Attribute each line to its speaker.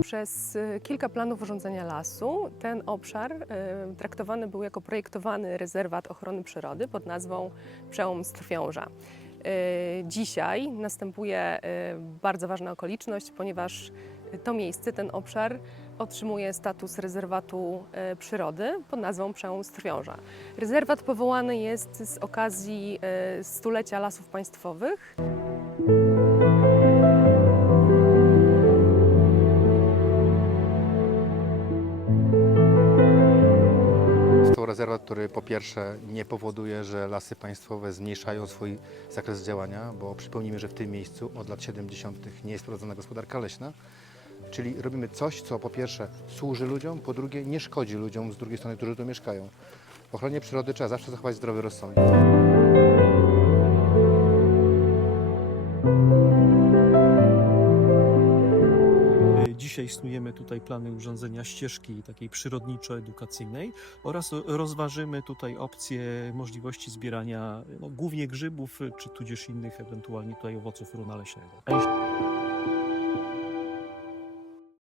Speaker 1: przez y, kilka planów urządzenia lasu ten obszar y, traktowany był jako projektowany rezerwat ochrony przyrody pod nazwą Przełom Strwiąża. Y, Dzisiaj następuje y, bardzo ważna okoliczność, ponieważ to miejsce, ten obszar otrzymuje status rezerwatu y, przyrody pod nazwą Przełom Strwiąża. Rezerwat powołany jest z okazji y, stulecia lasów państwowych.
Speaker 2: Rezerwat, który po pierwsze nie powoduje, że lasy państwowe zmniejszają swój zakres działania, bo przypomnijmy, że w tym miejscu od lat 70. nie jest prowadzona gospodarka leśna. Czyli robimy coś, co po pierwsze służy ludziom, po drugie nie szkodzi ludziom z drugiej strony, którzy tu mieszkają. W ochronie przyrody trzeba zawsze zachować zdrowy rozsądek.
Speaker 3: Dzisiaj snujemy tutaj plany urządzenia ścieżki takiej przyrodniczo-edukacyjnej oraz rozważymy tutaj opcje możliwości zbierania no, głównie grzybów, czy tudzież innych ewentualnie tutaj owoców runa leśnego.